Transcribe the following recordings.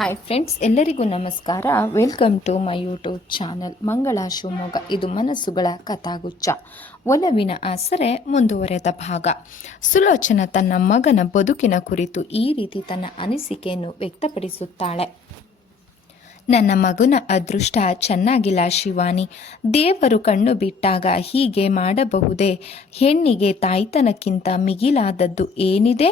Hi friends, ಎಲ್ಲರಿಗೂ ನಮಸ್ಕಾರ. Welcome to my YouTube channel Mangala Shivamogga. ಇದು ಮನಸ್ಸುಗಳ ಕಥಾಗುಚ್ಛ. ಒಲವಿನ ಆಸರೆ ಮುಂದುವರೆದ ಭಾಗ. ಸುಲೋಚನ ತನ್ನ ಮಗನ ಬದುಕಿನ ಕುರಿತು ಈ ರೀತಿ ತನ್ನ ಅನಿಸಿಕೆಯನ್ನು ವ್ಯಕ್ತಪಡಿಸುತ್ತಾಳೆ. ನನ್ನ ಮಗನ ಅದೃಷ್ಟ ಚೆನ್ನಾಗಿಲ್ಲ ಶಿವಾನಿ. ದೇವರು ಕಣ್ಣು ಬಿಟ್ಟಾಗ ಹೀಗೆ ಮಾಡಬಹುದೇ? ಹೆಣ್ಣಿಗೆ ತಾಯ್ತನಕ್ಕಿಂತ ಮಿಗಿಲಾದದ್ದು ಏನಿದೆ?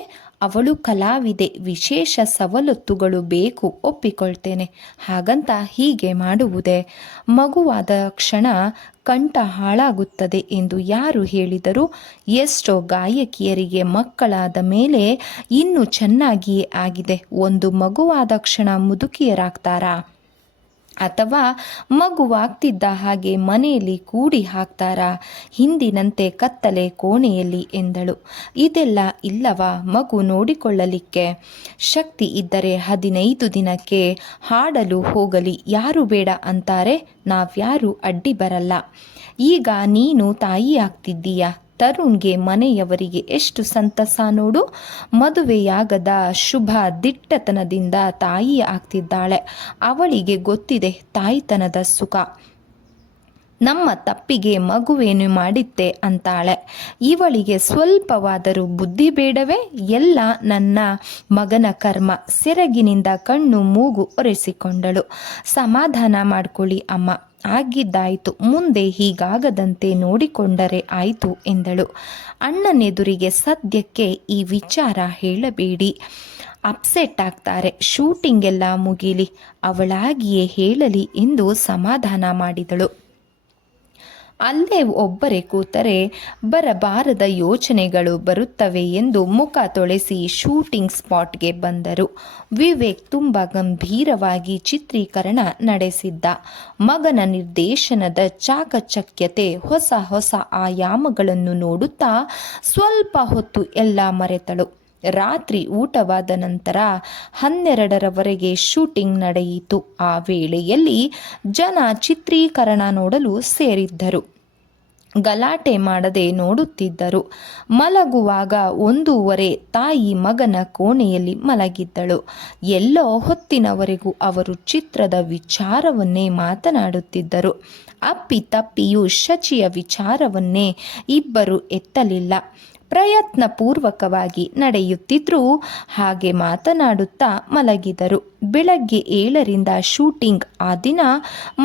ಅವಳು ಕಲಾವಿದೆ, ವಿಶೇಷ ಸವಲತ್ತುಗಳು ಬೇಕು, ಒಪ್ಪಿಕೊಳ್ತೇನೆ. ಹಾಗಂತ ಹೀಗೆ ಮಾಡುವುದೇ? ಮಗುವಾದ ಕ್ಷಣ ಕಂಠ ಹಾಳಾಗುತ್ತದೆ ಎಂದು ಯಾರು ಹೇಳಿದರು? ಎಷ್ಟೋ ಗಾಯಕಿಯರಿಗೆ ಮಕ್ಕಳಾದ ಮೇಲೆ ಇನ್ನೂ ಚೆನ್ನಾಗಿಯೇ ಆಗಿದೆ. ಒಂದು ಮಗುವಾದ ಕ್ಷಣ ಮುದುಕಿಯರಾಗ್ತಾರಾ? ಅಥವಾ ಮಗುವಾಗ್ತಿದ್ದ ಹಾಗೆ ಮನೆಯಲ್ಲಿ ಕೂಡಿ ಹಾಕ್ತಾರಾ? ಹಿಂದಿನಂತೆ ಕತ್ತಲೆ ಕೋಣೆಯಲ್ಲಿ ಎಂದಳು. ಇದೆಲ್ಲ ಇಲ್ಲವಾ ಮಗು ನೋಡಿಕೊಳ್ಳಲಿಕ್ಕೆ? ಶಕ್ತಿ ಇದ್ದರೆ 15 ದಿನಕ್ಕೆ ಹಾಡಲು ಹೋಗಲಿ, ಯಾರು ಬೇಡ ಅಂತಾರೆ? ನಾವ್ಯಾರೂ ಅಡ್ಡಿ ಬರಲ್ಲ. ಈಗ ನೀನು ತಾಯಿಯಾಗ್ತಿದ್ದೀಯ. ತರುಣ್ಗೆ ಮನೆಯವರಿಗೆ ಎಷ್ಟು ಸಂತಸ ನೋಡು. ಮದುವೆಯಾಗದ ಶುಭ ದಿಟ್ಟತನದಿಂದ ತಾಯಿ ಆಗ್ತಿದ್ದಾಳೆ. ಅವಳಿಗೆ ಗೊತ್ತಿದೆ ತಾಯ್ತನದ ಸುಖ. ನಮ್ಮ ತಪ್ಪಿಗೆ ಮಗುವೇನು ಮಾಡಿತ್ತೆ ಅಂತಾಳೆ. ಇವಳಿಗೆ ಸ್ವಲ್ಪವಾದರೂ ಬುದ್ಧಿ ಬೇಡವೇ? ಎಲ್ಲ ನನ್ನ ಮಗನ ಕರ್ಮ. ಸೆರಗಿನಿಂದ ಕಣ್ಣು ಮೂಗು ಒರೆಸಿಕೊಂಡಳು. ಸಮಾಧಾನ ಮಾಡ್ಕೊಳ್ಳಿ ಅಮ್ಮ, ಆಗಿದ್ದಾಯಿತು, ಮುಂದೆ ಹೀಗಾಗದಂತೆ ನೋಡಿಕೊಂಡರೆ ಆಯಿತು ಎಂದಳು. ಅಣ್ಣನೆದುರಿಗೆ ಸದ್ಯಕ್ಕೆ ಈ ವಿಚಾರ ಹೇಳಬೇಡಿ, ಅಪ್ಸೆಟ್ ಆಗ್ತಾರೆ. ಶೂಟಿಂಗ್ ಎಲ್ಲ ಮುಗಿಲಿ, ಅವಳಾಗಿಯೇ ಹೇಳಲಿ ಎಂದು ಸಮಾಧಾನ ಮಾಡಿದಳು. ಅಲ್ಲೇ ಒಬ್ಬರೇ ಕೂತರೆ ಬರಬಾರದ ಯೋಚನೆಗಳು ಬರುತ್ತವೆ ಎಂದು ಮುಖ ತೊಳೆಸಿ ಶೂಟಿಂಗ್ ಸ್ಪಾಟ್ಗೆ ಬಂದರು. ವಿವೇಕ್ ತುಂಬ ಗಂಭೀರವಾಗಿ ಚಿತ್ರೀಕರಣ ನಡೆಸಿದ್ದ. ಮಗನ ನಿರ್ದೇಶನದ ಚಾಕಚಕ್ಯತೆ, ಹೊಸ ಹೊಸ ಆಯಾಮಗಳನ್ನು ನೋಡುತ್ತಾ ಸ್ವಲ್ಪ ಹೊತ್ತು ಎಲ್ಲ ಮರೆತಳು. ರಾತ್ರಿ ಊಟವಾದ ನಂತರ 12ರವರೆಗೆ ಶೂಟಿಂಗ್ ನಡೆಯಿತು. ಆ ವೇಳೆಯಲ್ಲಿ ಜನ ಚಿತ್ರೀಕರಣ ನೋಡಲು ಸೇರಿದ್ದರು. ಗಲಾಟೆ ಮಾಡದೆ ನೋಡುತ್ತಿದ್ದರು. ಮಲಗುವಾಗ 1:15 ತಾಯಿ ಮಗನ ಕೋಣೆಯಲ್ಲಿ ಮಲಗಿದ್ದಳು. ಎಲ್ಲೋ ಹೊತ್ತಿನವರೆಗೂ ಅವರು ಚಿತ್ರದ ವಿಚಾರವನ್ನೇ ಮಾತನಾಡುತ್ತಿದ್ದರು. ಅಪ್ಪಿತಪ್ಪಿಯೂ ಶಚಿಯ ವಿಚಾರವನ್ನೇ ಇಬ್ಬರು ಎತ್ತಲಿಲ್ಲ. ಪ್ರಯತ್ನಪೂರ್ವಕವಾಗಿ ನಡೆಯುತ್ತಿದ್ರೂ ಹಾಗೆ ಮಾತನಾಡುತ್ತಾ ಮಲಗಿದರು. ಬೆಳಗ್ಗೆ 7ರಿಂದ ಶೂಟಿಂಗ್. ಆ ದಿನ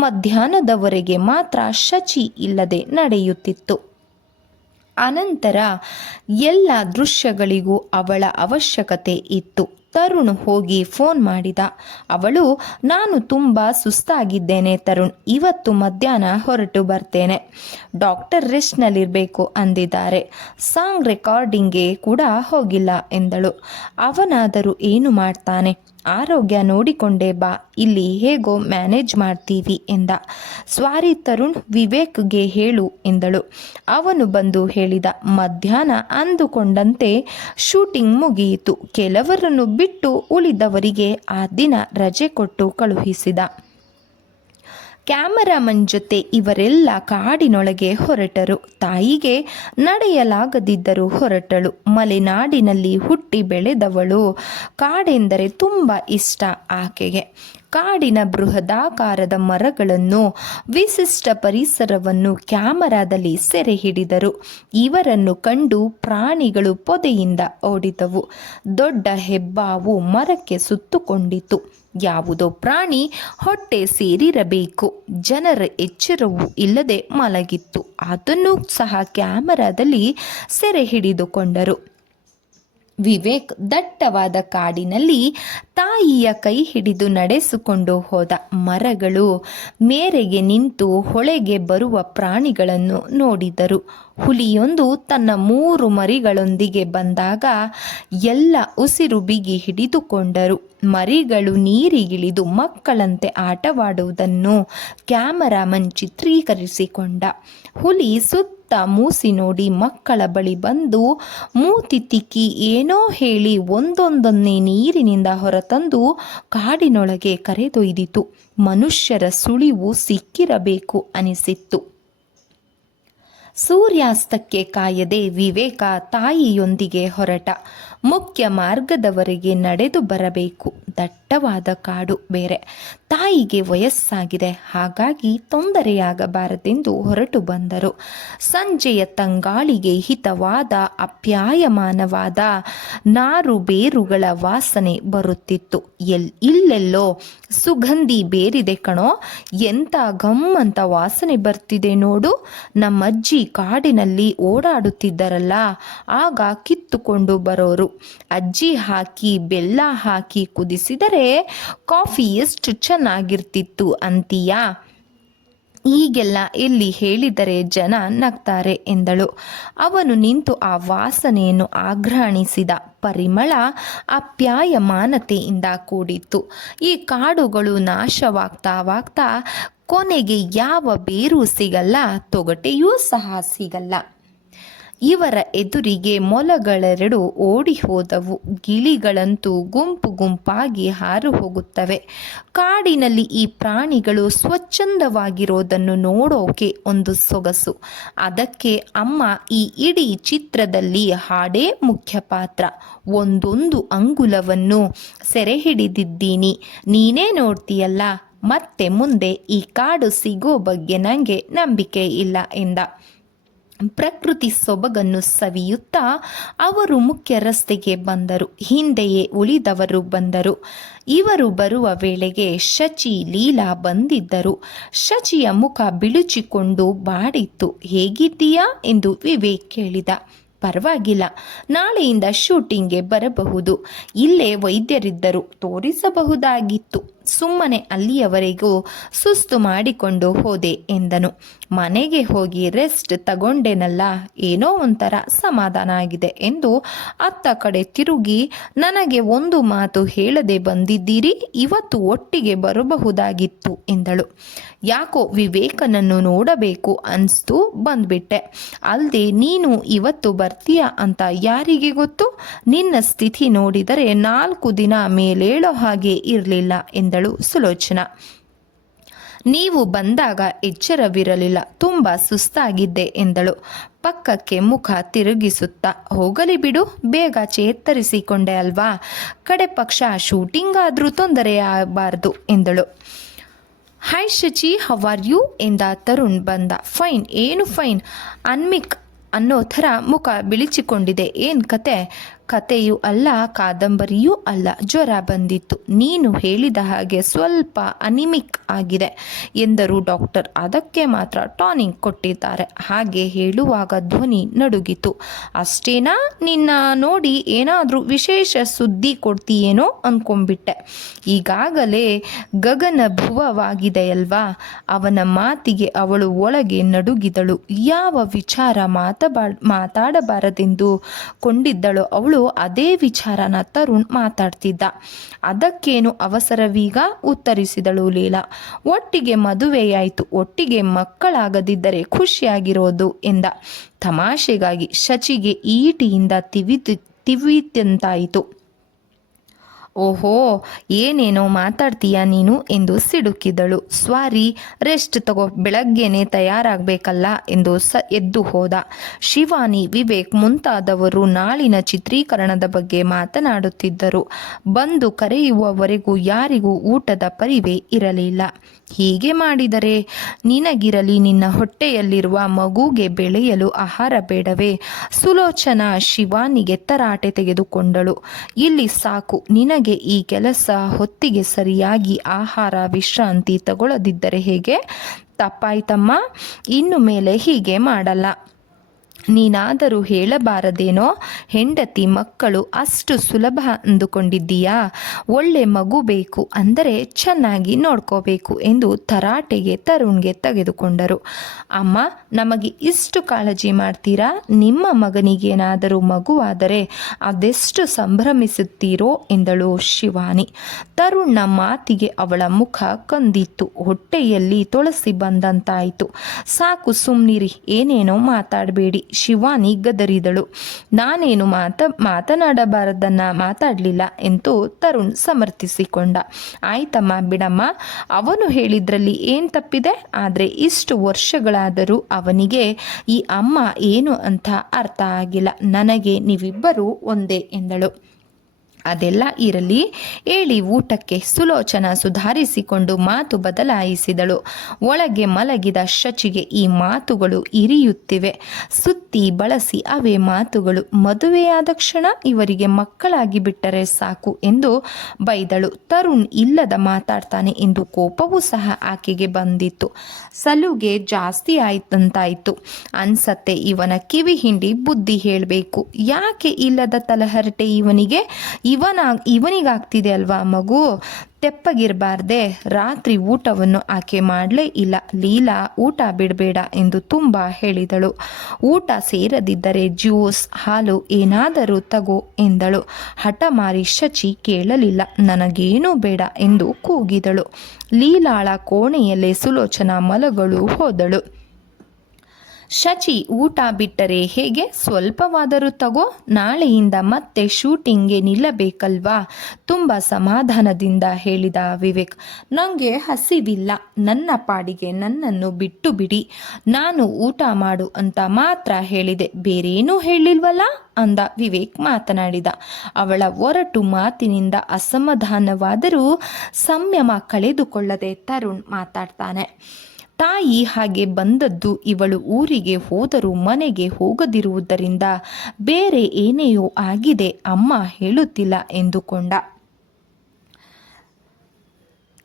ಮಧ್ಯಾಹ್ನದವರೆಗೆ ಮಾತ್ರ ಶಚಿ ಇಲ್ಲದೆ ನಡೆಯುತ್ತಿತ್ತು. ಅನಂತರ ಎಲ್ಲ ದೃಶ್ಯಗಳಿಗೂ ಅವಳ ಅವಶ್ಯಕತೆ ಇತ್ತು. ತರುಣ್ ಹೋಗಿ ಫೋನ್ ಮಾಡಿದ. ಅವಳು, ನಾನು ತುಂಬ ಸುಸ್ತಾಗಿದ್ದೇನೆ ತರುಣ್, ಇವತ್ತು ಮಧ್ಯಾಹ್ನ ಹೊರಟು ಬರ್ತೇನೆ. ಡಾಕ್ಟರ್ ರೆಸ್ಟ್ನಲ್ಲಿರಬೇಕು ಅಂದಿದ್ದಾರೆ. ಸಾಂಗ್ ರೆಕಾರ್ಡಿಂಗ್ಗೆ ಕೂಡ ಹೋಗಿಲ್ಲ ಎಂದಳು. ಅವನಾದರೂ ಏನು ಮಾಡ್ತಾನೆ? ಆರೋಗ್ಯ ನೋಡಿಕೊಂಡೇ ಬಾ, ಇಲ್ಲಿ ಹೇಗೋ ಮ್ಯಾನೇಜ್ ಮಾಡ್ತೀವಿ ಎಂದ. ಸ್ವಾರಿ ತರುಣ್, ವಿವೇಕ್ಗೆ ಹೇಳು ಎಂದಳು. ಅವನು ಬಂದು ಹೇಳಿದ. ಮಧ್ಯಾಹ್ನ ಅಂದುಕೊಂಡಂತೆ ಶೂಟಿಂಗ್ ಮುಗಿಯಿತು. ಕೆಲವರನ್ನು ಬಿಟ್ಟು ಉಳಿದವರಿಗೆ ಆ ದಿನ ರಜೆ ಕೊಟ್ಟು ಕಳುಹಿಸಿದ. ಕ್ಯಾಮರಾಮನ್ ಜೊತೆ ಇವರೆಲ್ಲ ಕಾಡಿನೊಳಗೆ ಹೊರಟರು. ತಾಯಿಗೆ ನಡೆಯಲಾಗದಿದ್ದರೂ ಹೊರಟಳು. ಮಲೆನಾಡಿನಲ್ಲಿ ಹುಟ್ಟಿ ಬೆಳೆದವಳು. ಕಾಡೆಂದರೆ ತುಂಬ ಇಷ್ಟ ಆಕೆಗೆ. ಕಾಡಿನ ಬೃಹದಾಕಾರದ ಮರಗಳನ್ನು, ವಿಶಿಷ್ಟ ಪರಿಸರವನ್ನು ಕ್ಯಾಮರಾದಲ್ಲಿ ಸೆರೆ ಹಿಡಿದರು. ಇವರನ್ನು ಕಂಡು ಪ್ರಾಣಿಗಳು ಪೊದೆಯಿಂದ ಓಡಿದವು. ದೊಡ್ಡ ಹೆಬ್ಬಾವು ಮರಕ್ಕೆ ಸುತ್ತುಕೊಂಡಿತು. ಯಾವುದೋ ಪ್ರಾಣಿ ಹೊಟ್ಟೆ ಸೇರಿರಬೇಕು. ಜನರ ಎಚ್ಚರವೂ ಇಲ್ಲದೆ ಮಲಗಿತ್ತು. ಅದನ್ನು ಸಹ ಕ್ಯಾಮರಾದಲ್ಲಿ ಸೆರೆ ಹಿಡಿದುಕೊಂಡರು. ವಿವೇಕ್ ದಟ್ಟವಾದ ಕಾಡಿನಲ್ಲಿ ತಾಯಿಯ ಕೈ ಹಿಡಿದು ನಡೆಸಿಕೊಂಡು ಹೋದ. ಮರಗಳು ಮೇರೆಗೆ ನಿಂತು ಹೊಳೆಗೆ ಬರುವ ಪ್ರಾಣಿಗಳನ್ನು ನೋಡಿದರು. ಹುಲಿಯೊಂದು ತನ್ನ 3 ಮರಿಗಳೊಂದಿಗೆ ಬಂದಾಗ ಎಲ್ಲ ಉಸಿರು ಬಿಗಿ ಹಿಡಿದುಕೊಂಡರು. ಮರಿಗಳು ನೀರಿಗಿಳಿದು ಮಕ್ಕಳಂತೆ ಆಟವಾಡುವುದನ್ನು ಕ್ಯಾಮರಾಮನ್ ಚಿತ್ರೀಕರಿಸಿಕೊಂಡ. ಹುಲಿ ಸುತ್ತ ಮೂಸಿ ನೋಡಿ ಮಕ್ಕಳ ಬಳಿ ಬಂದು ಮೂತಿ ತಿಕ್ಕಿ ಏನೋ ಹೇಳಿ ಒಂದೊಂದನ್ನೇ ನೀರಿನಿಂದ ಹೊರತಂದು ಕಾಡಿನೊಳಗೆ ಕರೆದೊಯ್ದಿತು. ಮನುಷ್ಯರ ಸುಳಿವು ಸಿಕ್ಕಿರಬೇಕು ಅನಿಸಿತ್ತು. ಸೂರ್ಯಾಸ್ತಕ್ಕೆ ಕಾಯದೆ ವಿವೇಕ ತಾಯಿಯೊಂದಿಗೆ ಹೊರಟ. ಮುಖ್ಯ ಮಾರ್ಗದವರೆಗೆ ನಡೆದು ಬರಬೇಕು. ದಟ್ಟವಾದ ಕಾಡು ಬೇರೆ. ತಾಯಿಗೆ ವಯಸ್ಸಾಗಿದೆ, ಹಾಗಾಗಿ ತೊಂದರೆಯಾಗಬಾರದೆಂದು ಹೊರಟು ಬಂದರು. ಸಂಜೆಯ ತಂಗಾಳಿಗೆ ಹಿತವಾದ ಅಪ್ಯಾಯಮಾನವಾದ ನಾರು ಬೇರುಗಳ ವಾಸನೆ ಬರುತ್ತಿತ್ತು. ಇಲ್ಲೆಲ್ಲೋ ಸುಗಂಧಿ ಬೇರಿದೆ ಕಣೋ, ಎಂಥ ಗಮ್ಮಂತ ವಾಸನೆ ಬರ್ತಿದೆ ನೋಡು. ನಮ್ಮಜ್ಜಿ ಕಾಡಿನಲ್ಲಿ ಓಡಾಡುತ್ತಿದ್ದರಲ್ಲ, ಆಗ ಕಿತ್ತುಕೊಂಡು ಬರೋರು. ಅಜ್ಜಿ ಹಾಕಿ ಬೆಲ್ಲ ಹಾಕಿ ಕುದಿಸಿದರೆ ಕಾಫಿ ಎಷ್ಟು ಚೆನ್ನಾಗಿರ್ತಿತ್ತು ಅಂತೀಯಾ? ಈಗೆಲ್ಲ ಎಲ್ಲಿ ಹೇಳಿದರೆ ಜನ ನಗ್ತಾರೆ ಎಂದಳು. ಅವನು ನಿಂತು ಆ ವಾಸನೆಯನ್ನು ಆಘ್ರಾಣಿಸಿದ. ಪರಿಮಳ ಅಪ್ಯಾಯಮಾನತೆಯಿಂದ ಕೂಡಿತ್ತು. ಈ ಕಾಡುಗಳು ನಾಶವಾಗ್ತಾ ಕೊನೆಗೆ ಯಾವ ಬೇರೂ ಸಿಗಲ್ಲ, ತೊಗಟೆಯೂ ಸಹ ಸಿಗಲ್ಲ. ಇವರ ಎದುರಿಗೆ ಮೊಲಗಳೆರಡು ಓಡಿ ಹೋದವು. ಗಿಳಿಗಳಂತೂ ಗುಂಪು ಗುಂಪಾಗಿ ಹಾರು ಹೋಗುತ್ತವೆ. ಕಾಡಿನಲ್ಲಿ ಈ ಪ್ರಾಣಿಗಳು ಸ್ವಚ್ಛಂದವಾಗಿರೋದನ್ನು ನೋಡೋಕೆ ಒಂದು ಸೊಗಸು. ಅದಕ್ಕೆ ಅಮ್ಮ ಈ ಇಡೀ ಚಿತ್ರದಲ್ಲಿ ಹಾಡೇ ಮುಖ್ಯ ಪಾತ್ರ. ಒಂದೊಂದು ಅಂಗುಲವನ್ನು ಸೆರೆ ಹಿಡಿದಿದ್ದೀನಿ, ನೀನೇ ನೋಡ್ತೀಯಲ್ಲ. ಮತ್ತೆ ಮುಂದೆ ಈ ಕಾಡು ಸಿಗೋ ಬಗ್ಗೆ ನನಗೆ ನಂಬಿಕೆ ಇಲ್ಲ ಎಂದ. ಪ್ರಕೃತಿ ಸೊಬಗನ್ನು ಸವಿಯುತ್ತಾ ಅವರು ಮುಖ್ಯ ರಸ್ತೆಗೆ ಬಂದರು. ಹಿಂದೆಯೇ ಉಳಿದವರು ಬಂದರು. ಇವರು ಬರುವ ವೇಳೆಗೆ ಶಚಿ, ಲೀಲಾ ಬಂದಿದ್ದರು. ಶಚಿಯ ಮುಖ ಬಿಳುಚಿಕೊಂಡು ಬಾಡಿತ್ತು. ಹೇಗಿದ್ದೀಯಾ ಎಂದು ವಿವೇಕ್ ಕೇಳಿದ. ಪರವಾಗಿಲ್ಲ, ನಾಳೆಯಿಂದ ಶೂಟಿಂಗ್ಗೆ ಬರಬಹುದು. ಇಲ್ಲೇ ವೈದ್ಯರಿದ್ದರು, ತೋರಿಸಬಹುದಾಗಿತ್ತು. ಸುಮ್ಮನೆ ಅಲ್ಲಿಯವರೆಗೂ ಸುಸ್ತು ಮಾಡಿಕೊಂಡು ಹೋದೆ ಎಂದನು. ಮನೆಗೆ ಹೋಗಿ ರೆಸ್ಟ್ ತಗೊಂಡೆನಲ್ಲ, ಏನೋ ಒಂಥರ ಸಮಾಧಾನ ಆಗಿದೆ ಎಂದು ಅತ್ತ ಕಡೆ ತಿರುಗಿ, ನನಗೆ ಒಂದು ಮಾತು ಹೇಳದೆ ಬಂದಿದ್ದೀರಿ, ಇವತ್ತು ಒಟ್ಟಿಗೆ ಬರಬಹುದಾಗಿತ್ತು ಎಂದಳು. ಯಾಕೋ ವಿವೇಕನನ್ನು ನೋಡಬೇಕು ಅನಿಸ್ತು, ಬಂದ್ಬಿಟ್ಟೆ. ಅಲ್ಲದೆ ನೀನು ಇವತ್ತು ಬರ್ತೀಯ ಅಂತ ಯಾರಿಗೆ ಗೊತ್ತು? ನಿನ್ನ ಸ್ಥಿತಿ ನೋಡಿದರೆ 4 ದಿನ ಮೇಲೇಳೋ ಹಾಗೆ ಇರಲಿಲ್ಲ ಎಂದಳು ಸುಲೋಚನಾ. ನೀವು ಬಂದಾಗ ಎಚ್ಚರವಿರಲಿಲ್ಲ, ತುಂಬ ಸುಸ್ತಾಗಿದ್ದೆ ಎಂದಳು ಪಕ್ಕಕ್ಕೆ ಮುಖ ತಿರುಗಿಸುತ್ತಾ. ಹೋಗಲಿ ಬಿಡು, ಬೇಗ ಚೇತರಿಸಿಕೊಂಡೆ ಅಲ್ವಾ, ಕಡೆ ಪಕ್ಷ ಶೂಟಿಂಗ್ ಆದರೂ ತೊಂದರೆಯಾಗಬಾರ್ದು ಎಂದಳು. Hi Shachi, how are you ಎಂದ ತರುಣ್ ಬಂದ. ಫೈನ್. ಏನು ಫೈನ್? ಅನ್ಮಿಕ್ ಅನ್ನೋ ಥರ ಮುಖ ಬಿಳಿಚಿಕೊಂಡಿದೆ. ಏನು ಕತೆ? ಕತೆಯೂ ಅಲ್ಲ, ಕಾದಂಬರಿಯೂ ಅಲ್ಲ, ಜ್ವರ ಬಂದಿತ್ತು. ನೀನು ಹೇಳಿದ ಹಾಗೆ ಸ್ವಲ್ಪ ಅನಿಮಿಕ್ ಆಗಿದೆ ಎಂದರು ಡಾಕ್ಟರ್. ಅದಕ್ಕೆ ಮಾತ್ರ ಟಾನಿಕ್ ಕೊಟ್ಟಿದ್ದಾರೆ. ಹಾಗೆ ಹೇಳುವಾಗ ಧ್ವನಿ ನಡುಗಿತು. ಅಷ್ಟೇನಾ? ನಿನ್ನ ನೋಡಿ ಏನಾದರೂ ವಿಶೇಷ ಸುದ್ದಿ ಕೊಡ್ತೀಯೇನೋ ಅಂದ್ಕೊಂಡ್ಬಿಟ್ಟೆ. ಈಗಾಗಲೇ ಗಗನಭುವವಾಗಿದೆಯಲ್ವಾ? ಅವನ ಮಾತಿಗೆ ಅವಳು ಒಳಗೆ ನಡುಗಿದಳು. ಯಾವ ವಿಚಾರ ಮಾತಾಡಬಾರದೆಂದು ಕೊಂಡಿದ್ದಳು ಅವಳು, ಅದೇ ವಿಚಾರನ ತರುಣ್ ಮಾತಾಡ್ತಿದ್ದ. ಅದಕ್ಕೇನು ಅವಸರವೀಗ? ಉತ್ತರಿಸಿದಳು ಲೀಲಾ. ಒಟ್ಟಿಗೆ ಮದುವೆಯಾಯಿತು, ಒಟ್ಟಿಗೆ ಮಕ್ಕಳಾಗದಿದ್ದರೆ ಖುಷಿಯಾಗಿರೋದು ಎಂದ. ತಮಾಷೆಗಾಗಿ ಶಚಿಗೆ ಈಟಿಯಿಂದ ತಿವಿದಂತಾಯಿತು. ಓಹೋ, ಏನೇನೋ ಮಾತಾಡ್ತೀಯಾ ನೀನು ಎಂದು ಸಿಡುಕಿದಳು. ಸ್ವಾರಿ, ರೆಸ್ಟ್ ತಗೋ, ಬೆಳಗ್ಗೆನೆ ತಯಾರಾಗಬೇಕಲ್ಲ ಎಂದು ಎದ್ದು ಹೋದ. ಶಿವಾನಿ, ವಿವೇಕ್ ಮುಂತಾದವರು ನಾಳಿನ ಚಿತ್ರೀಕರಣದ ಬಗ್ಗೆ ಮಾತನಾಡುತ್ತಿದ್ದರು. ಬಂದು ಕರೆಯುವವರೆಗೂ ಯಾರಿಗೂ ಊಟದ ಪರಿವೇ ಇರಲಿಲ್ಲ. ಹೀಗೆ ಮಾಡಿದರೆ ನಿನಗಿರಲಿ, ನಿನ್ನ ಹೊಟ್ಟೆಯಲ್ಲಿರುವ ಮಗುಗೆ ಬೆಳೆಯಲು ಆಹಾರ ಬೇಡವೇ? ಸುಲೋಚನಾ ಶಿವಾನಿಗೆ ತರಾಟೆ ತೆಗೆದುಕೊಂಡಳು. ಇಲ್ಲಿ ಸಾಕು, ನಿನಗೆ ಈ ಕೆಲಸ ಹೊತ್ತಿಗೆ ಸರಿಯಾಗಿ ಆಹಾರ ವಿಶ್ರಾಂತಿ ತಗೊಳ್ಳದಿದ್ದರೆ ಹೇಗೆ? ತಪ್ಪಾಯ್ತಮ್ಮ, ಇನ್ನು ಮೇಲೆ ಹೀಗೆ ಮಾಡಲ್ಲ. ನೀನಾದರೂ ಹೇಳಬಾರದೇನೋ? ಹೆಂಡತಿ ಮಕ್ಕಳು ಅಷ್ಟು ಸುಲಭ ಅಂದುಕೊಂಡಿದ್ದೀಯಾ? ಒಳ್ಳೆ ಮಗು ಬೇಕು ಅಂದರೆ ಚೆನ್ನಾಗಿ ನೋಡ್ಕೋಬೇಕು ಎಂದು ತರಾಟೆಗೆ ತರುಣ್ಗೆ ತೆಗೆದುಕೊಂಡರು. ಅಮ್ಮ, ನಮಗೆ ಇಷ್ಟು ಕಾಳಜಿ ಮಾಡ್ತೀರಾ? ನಿಮ್ಮ ಮಗನಿಗೇನಾದರೂ ಮಗುವಾದರೆ ಅದೆಷ್ಟು ಸಂಭ್ರಮಿಸುತ್ತೀರೋ ಎಂದಳು ಶಿವಾನಿ. ತರುಣ್ನ ಮಾತಿಗೆ ಅವಳ ಮುಖ ಕಂದಿತ್ತು. ಹೊಟ್ಟೆಯಲ್ಲಿ ತುಳಸಿ ಬಂದಂತಾಯಿತು. ಸಾಕು, ಸುಮ್ನಿರಿ, ಏನೇನೋ ಮಾತಾಡಬೇಡಿ. ಶಿವಾನಿ ಗದರಿದಳು. ನಾನೇನು ಮಾತನಾಡಬಾರದನ್ನ ಮಾತಾಡಲಿಲ್ಲ ಎಂದು ತರುಣ್ ಸಮರ್ಥಿಸಿಕೊಂಡ. ಆಯ್ತಮ್ಮ ಬಿಡಮ್ಮ, ಅವನು ಹೇಳಿದ್ರಲ್ಲಿ ಏನು ತಪ್ಪಿದೆ? ಆದರೆ ಇಷ್ಟು ವರ್ಷಗಳಾದರೂ ಅವನಿಗೆ ಈ ಅಮ್ಮ ಏನು ಅಂತ ಅರ್ಥ ಆಗಿಲ್ಲ. ನನಗೆ ನೀವಿಬ್ಬರೂ ಒಂದೇ ಎಂದಳು. ಅದೆಲ್ಲ ಇರಲಿ, ಹೇಳಿ ಊಟಕ್ಕೆ. ಸುಲೋಚನಾ ಸುಧಾರಿಸಿಕೊಂಡು ಮಾತು ಬದಲಾಯಿಸಿದಳು. ಒಳಗೆ ಮಲಗಿದ ಶಚಿಗೆ ಈ ಮಾತುಗಳು ಇರಿಯುತ್ತಿವೆ. ಸುತ್ತಿ ಬಳಸಿ ಅವೇ ಮಾತುಗಳು. ಮದುವೆಯಾದ ಕ್ಷಣ ಇವರಿಗೆ ಮಕ್ಕಳಾಗಿ ಬಿಟ್ಟರೆ ಸಾಕು ಎಂದು ಬೈದಳು. ತರುಣ್ ಇಲ್ಲದ ಮಾತಾಡ್ತಾನೆ ಎಂದು ಕೋಪವೂ ಸಹ ಆಕೆಗೆ ಬಂದಿತ್ತು. ಸಲುಗೆ ಜಾಸ್ತಿ ಆಯ್ತಂತಾಯ್ತು ಅನ್ಸತ್ತೆ. ಇವನ ಕಿವಿ ಹಿಂಡಿ ಬುದ್ಧಿ ಹೇಳಬೇಕು. ಯಾಕೆ ಇಲ್ಲದ ತಲಹರಟೆ ಇವನಿಗೆ? ಇವನಿಗಾಗ್ತಿದೆ ಅಲ್ವಾ ಮಗು, ತೆಪ್ಪಗಿರಬಾರ್ದೆ. ರಾತ್ರಿ ಊಟವನ್ನು ಆಕೆ ಮಾಡಲೇ ಇಲ್ಲ. ಲೀಲಾ ಊಟ ಬಿಡಬೇಡ ಎಂದು ತುಂಬ ಹೇಳಿದಳು. ಊಟ ಸೇರದಿದ್ದರೆ ಜ್ಯೂಸ್, ಹಾಲು ಏನಾದರೂ ತಗೋ ಎಂದಳು. ಹಠಮಾರಿ ಶಚಿ ಕೇಳಲಿಲ್ಲ. ನನಗೇನೂ ಬೇಡ ಎಂದು ಕೂಗಿದಳು. ಲೀಲಾಳ ಕೋಣೆಯಲ್ಲೇ ಸುಲೋಚನಾ ಮಲಗಳು ಹೋದಳು. ಶಚಿ ಊಟ ಬಿಟ್ಟರೆ ಹೇಗೆ? ಸ್ವಲ್ಪವಾದರೂ ತಗೋ, ನಾಳೆಯಿಂದ ಮತ್ತೆ ಶೂಟಿಂಗ್ಗೆ ನಿಲ್ಲಬೇಕಲ್ವಾ? ತುಂಬ ಸಮಾಧಾನದಿಂದ ಹೇಳಿದ ವಿವೇಕ್. ನನಗೆ ಹಸಿವಿಲ್ಲ, ನನ್ನ ಪಾಡಿಗೆ ನನ್ನನ್ನು ಬಿಟ್ಟು ಬಿಡಿ. ನಾನು ಊಟ ಮಾಡು ಅಂತ ಮಾತ್ರ ಹೇಳಿದೆ, ಬೇರೇನೂ ಹೇಳಿಲ್ವಲ್ಲ ಅಂದ ವಿವೇಕ್ ಮಾತನಾಡಿದ. ಅವಳ ಒರಟು ಮಾತಿನಿಂದ ಅಸಮಾಧಾನವಾದರೂ ಸಂಯಮ ಕಳೆದುಕೊಳ್ಳದೆ ತರುಣ್ ಮಾತಾಡ್ತಾನೆ. ತಾಯಿ ಹಾಗೆ ಬಂದದ್ದು ಇವಳು ಊರಿಗೆ ಹೋದರೂ ಮನೆಗೆ ಹೋಗದಿರುವುದರಿಂದ ಬೇರೆ ಏನೆಯೋ ಆಗಿದೆ, ಅಮ್ಮ ಹೇಳುತ್ತಿಲ್ಲ ಎಂದುಕೊಂಡ.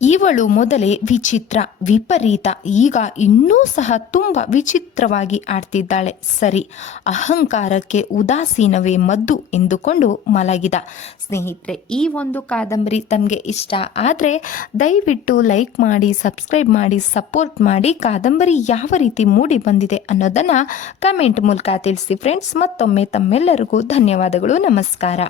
ಇವಳು ಮೊದಲೇ ವಿಚಿತ್ರ, ವಿಪರೀತ, ಈಗ ಇನ್ನೂ ಸಹ ತುಂಬ ವಿಚಿತ್ರವಾಗಿ ಆಡ್ತಿದ್ದಾಳೆ. ಸರಿ, ಅಹಂಕಾರಕ್ಕೆ ಉದಾಸೀನವೇ ಮದ್ದು ಎಂದುಕೊಂಡು ಮಲಗಿದ. ಸ್ನೇಹಿತರೆ, ಈ ಒಂದು ಕಾದಂಬರಿ ತಮಗೆ ಇಷ್ಟ ಆದರೆ ದಯವಿಟ್ಟು ಲೈಕ್ ಮಾಡಿ, ಸಬ್ಸ್ಕ್ರೈಬ್ ಮಾಡಿ, ಸಪೋರ್ಟ್ ಮಾಡಿ. ಕಾದಂಬರಿ ಯಾವ ರೀತಿ ಮೂಡಿ ಬಂದಿದೆ ಅನ್ನೋದನ್ನು ಕಮೆಂಟ್ ಮೂಲಕ ತಿಳಿಸಿ ಫ್ರೆಂಡ್ಸ್. ಮತ್ತೊಮ್ಮೆ ತಮ್ಮೆಲ್ಲರಿಗೂ ಧನ್ಯವಾದಗಳು. ನಮಸ್ಕಾರ.